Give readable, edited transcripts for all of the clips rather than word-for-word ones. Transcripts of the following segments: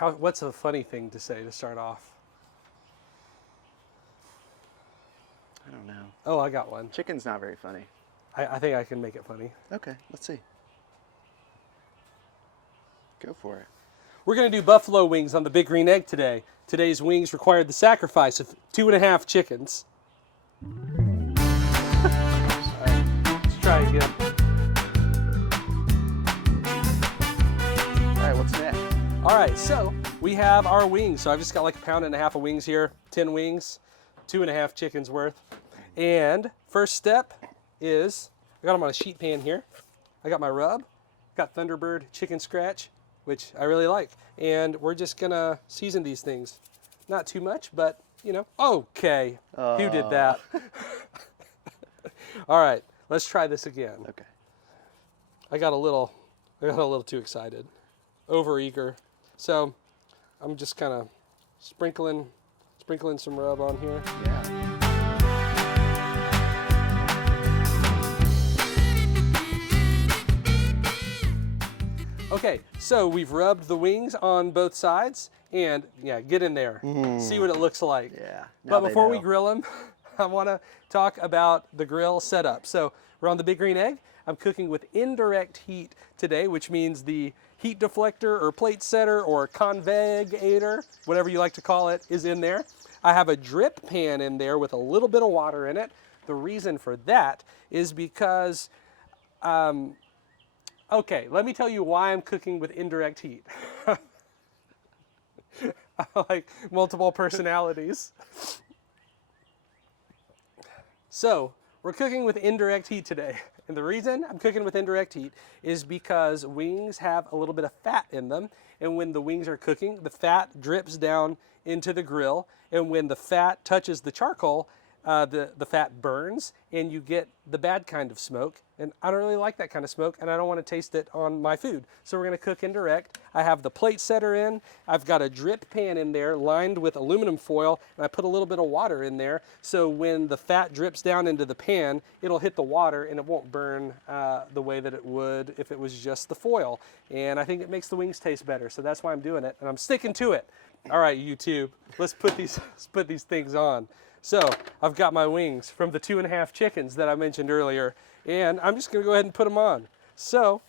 What's a funny thing to say to start off? I don't know. Oh, I got one. Chicken's not very funny. I think I can make it funny. Okay, let's see. Go for it. We're going to do buffalo wings on the Big Green Egg today. Today's wings required the sacrifice of 2.5 chickens. All right, let's try again. All right, what's next? All right, so we have our wings. So I've just got like 1.5 pounds of wings here, 10 wings, 2.5 chickens worth. And first step is, I got them on a sheet pan here. I got my rub, got Thunderbird chicken scratch, which I really like. And we're just gonna season these things. Not too much, but you know, okay. Who did that? All right, let's try this again. Okay. I got a little too excited, over-eager. So I'm just kind of sprinkling some rub on here. Yeah. Okay, so we've rubbed the wings on both sides, and yeah, get in there, see what it looks like. Yeah. But before we grill them, I want to talk about the grill setup. So we're on the Big Green Egg. I'm cooking with indirect heat today, which means the heat deflector or plate setter or convegator, whatever you like to call it, is in there. I have a drip pan in there with a little bit of water in it. The reason for that is because, okay, let me tell you why I'm cooking with indirect heat. I like multiple personalities. So, we're cooking with indirect heat today. And the reason I'm cooking with indirect heat is because wings have a little bit of fat in them. And when the wings are cooking, the fat drips down into the grill. And when the fat touches the charcoal, the fat burns and you get the bad kind of smoke. And I don't really like that kind of smoke, and I don't want to taste it on my food. So we're going to cook indirect. I have the plate setter in. I've got a drip pan in there lined with aluminum foil, and I put a little bit of water in there. So when the fat drips down into the pan, it'll hit the water and it won't burn the way that it would if it was just the foil. And I think it makes the wings taste better. So that's why I'm doing it, and I'm sticking to it. All right, YouTube, let's put these things on. So I've got my wings from the 2.5 chickens that I mentioned earlier, and I'm just gonna go ahead and put them on. So,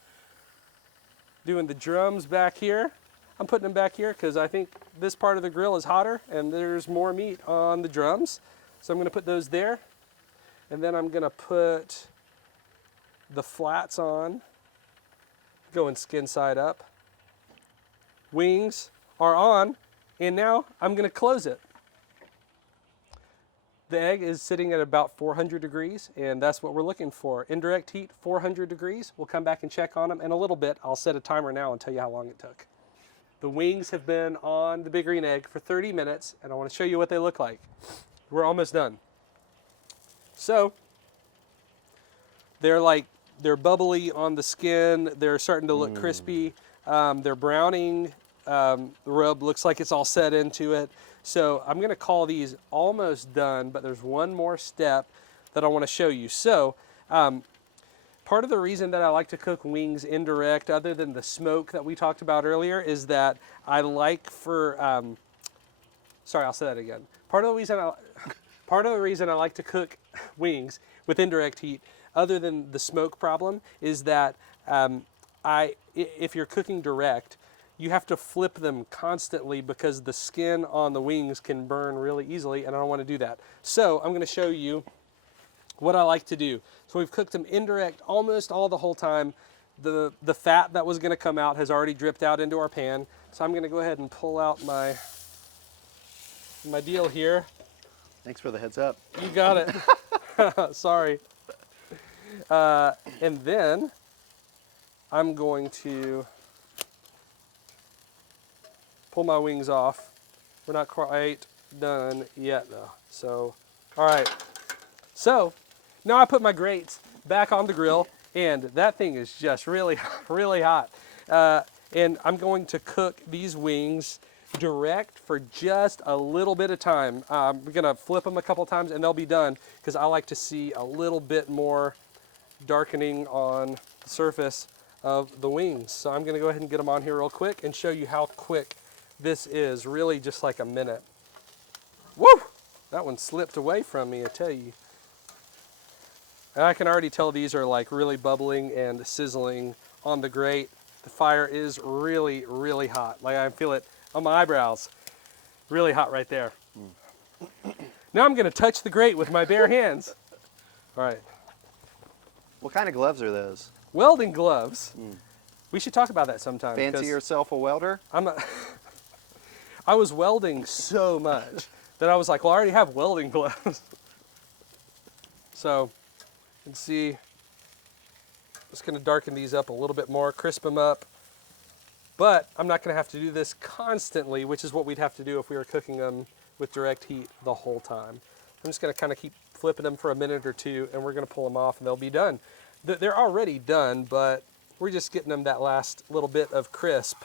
doing the drums back here. I'm putting them back here because I think this part of the grill is hotter and there's more meat on the drums. So I'm gonna put those there, and then I'm gonna put the flats on, going skin side up. Wings are on, and now I'm gonna close it. The egg is sitting at about 400 degrees, and that's what we're looking for. Indirect heat, 400 degrees. We'll come back and check on them in a little bit. I'll set a timer now and tell you how long it took. The wings have been on the Big Green Egg for 30 minutes, and I want to show you what they look like. We're almost done. So, they're bubbly on the skin. They're starting to look crispy. They're browning. The rub looks like it's all set into it. So I'm gonna call these almost done, but there's one more step that I wanna show you. So part of the reason that I like to cook wings indirect, other than the smoke that we talked about earlier, is that I like for, sorry, I'll say that again. Part of the reason I like to cook wings with indirect heat, other than the smoke problem, is that if you're cooking direct, you have to flip them constantly because the skin on the wings can burn really easily, and I don't want to do that. So I'm going to show you what I like to do. So we've cooked them indirect almost all the whole time. The fat that was going to come out has already dripped out into our pan. So I'm going to go ahead and pull out my deal here. Thanks for the heads up. You got it. Sorry. And then I'm going to pull my wings off. We're not quite done yet though. So, all right. So, now I put my grates back on the grill, and that thing is just really, really hot. And I'm going to cook these wings direct for just a little bit of time. We're gonna flip them a couple times and they'll be done, because I like to see a little bit more darkening on the surface of the wings. So I'm gonna go ahead and get them on here real quick and show you how quick this is really just like a minute. Woo! That one slipped away from me, I tell you. And I can already tell these are like really bubbling and sizzling on the grate. The fire is really, really hot. Like I feel it on my eyebrows. Really hot right there. Now I'm gonna touch the grate with my bare hands. All right, What kind of gloves are those? welding gloves. We should talk about that sometime. Fancy because yourself a welder? I was welding so much that I was like, well, I already have welding gloves. So, you can see, just gonna darken these up a little bit more, crisp them up. But I'm not gonna have to do this constantly, which is what we'd have to do if we were cooking them with direct heat the whole time. I'm just gonna kind of keep flipping them for a minute or two, and we're gonna pull them off and they'll be done. They're already done, but we're just getting them that last little bit of crisp.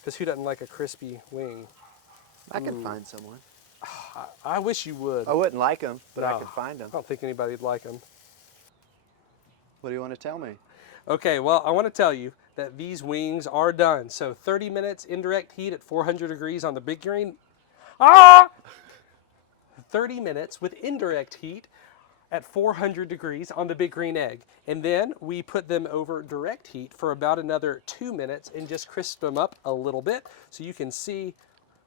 Because who doesn't like a crispy wing? I could find someone. I wish you would. I wouldn't like them, but I No. could find them. I don't think anybody'd like them. What do you want to tell me? Okay, well, I want to tell you that these wings are done. So 30 minutes indirect heat at 400 degrees on the big green. 30 minutes with indirect heat at 400 degrees on the big green egg. And then we put them over direct heat for about another 2 minutes and just crisp them up a little bit so you can see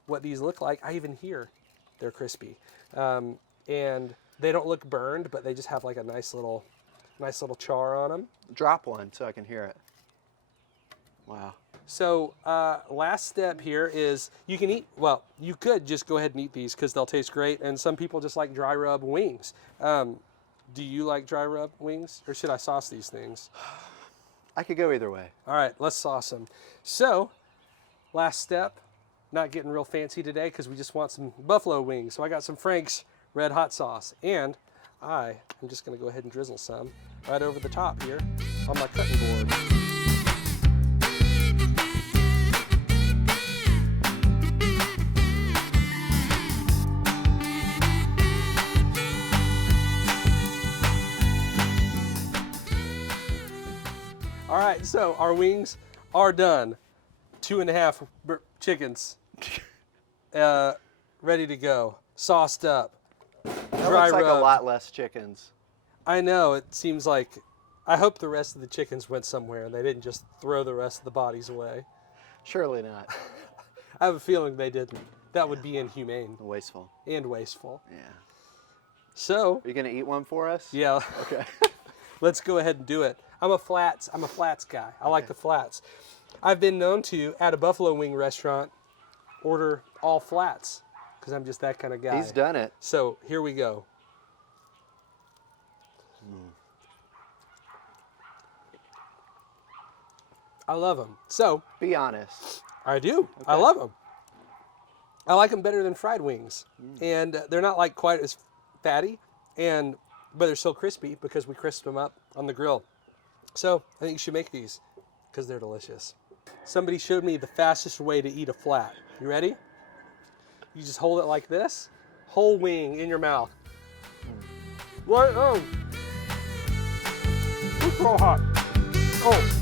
what these look like. I even hear they're crispy. And they don't look burned, but they just have like a nice little char on them. Drop one so I can hear it. Wow. So last step here is you can eat, well, you could just go ahead and eat these because they'll taste great. And some people just like dry rub wings. Do you like dry rub wings or should I sauce these things? I could go either way. All right, let's sauce them. So last step, not getting real fancy today because we just want some buffalo wings. So I got some Frank's Red Hot sauce and I am just gonna go ahead and drizzle some right over the top here on my cutting board. All right, so our wings are done. 2.5 chickens, ready to go, sauced up, That dry looks like a rubbed. lot less chickens. I know, it seems like, I hope the rest of the chickens went somewhere and they didn't just throw the rest of the bodies away. Surely not. I have a feeling they didn't. That would be inhumane Wasteful. and wasteful. Yeah. So, Are you gonna eat one for us? yeah, Okay. let's go ahead and do it. I'm a flats guy. I like the flats. I've been known to, at a buffalo wing restaurant, order all flats because I'm just that kind of guy. He's done it. So here we go. I love them. So Be honest. I do. I love them. I like them better than fried wings, and they're not like quite as fatty, but they're so crispy because we crisp them up on the grill. So I think you should make these because they're delicious. Somebody showed me the fastest way to eat a flat. You ready? You just hold it like this, whole wing in your mouth. What? Oh, it's so hot. Oh.